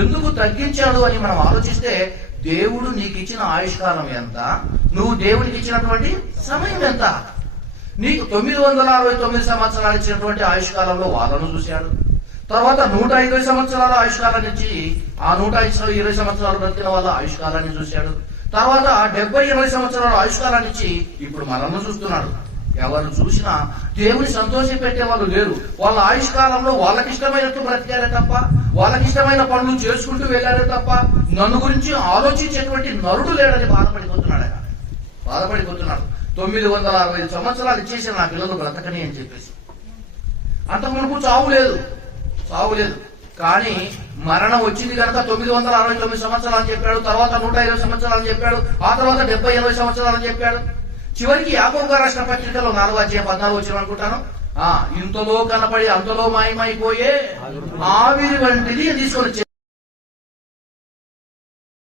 ఎందుకు తగ్గించాడు అని మనం ఆలోచిస్తే, దేవుడు నీకు ఇచ్చిన ఆయుష్కాలం ఎంత, నువ్వు దేవుడికి ఇచ్చినటువంటి సమయం ఎంత. నీకు 969 సంవత్సరాలు ఇచ్చినటువంటి ఆయుష్కాలంలో వాళ్ళను చూశాడు. తర్వాత 120 సంవత్సరాల ఆయుష్కాలాన్ని ఇచ్చి ఆ 120 సంవత్సరాలు బ్రతికిన వాళ్ళ ఆయుష్కాలాన్ని చూశాడు. తర్వాత 70-80 సంవత్సరాల ఆయుష్కాలాన్ని ఇచ్చి ఇప్పుడు మనల్ని చూస్తున్నాడు. ఎవరు చూసినా దేవుని సంతోషం పెట్టే వాళ్ళు లేరు. వాళ్ళ ఆయుష్కాలంలో వాళ్ళకి ఇష్టమైనట్టు బ్రతికారే తప్ప, వాళ్ళకి ఇష్టమైన పనులు చేసుకుంటూ వెళ్ళారే తప్ప, నన్ను గురించి ఆలోచించేటువంటి నరుడు లేడని బాధపడిపోతున్నాడు. ఆయన బాధపడిపోతున్నాడు. 960 సంవత్సరాలు ఇచ్చేసి నా పిల్లలు బ్రతకని అని చెప్పేసి. అంతకు మునుపు చావు లేదు. కానీ మరణం వచ్చింది కనుక 969 సంవత్సరాలు అని చెప్పాడు. తర్వాత 120 సంవత్సరాలు అని చెప్పాడు. ఆ తర్వాత 70-80 సంవత్సరాలు అని చెప్పాడు. చివరికి యాకోబు గారు రాసిన పత్రికలో 4వ అధ్యాయం 14 వచ్చిన అనుకుంటాను, ఇంతలో కనపడి అంతలో మాయమైపోయే ఆవిరి వంటిది తీసుకొని వచ్చాడు.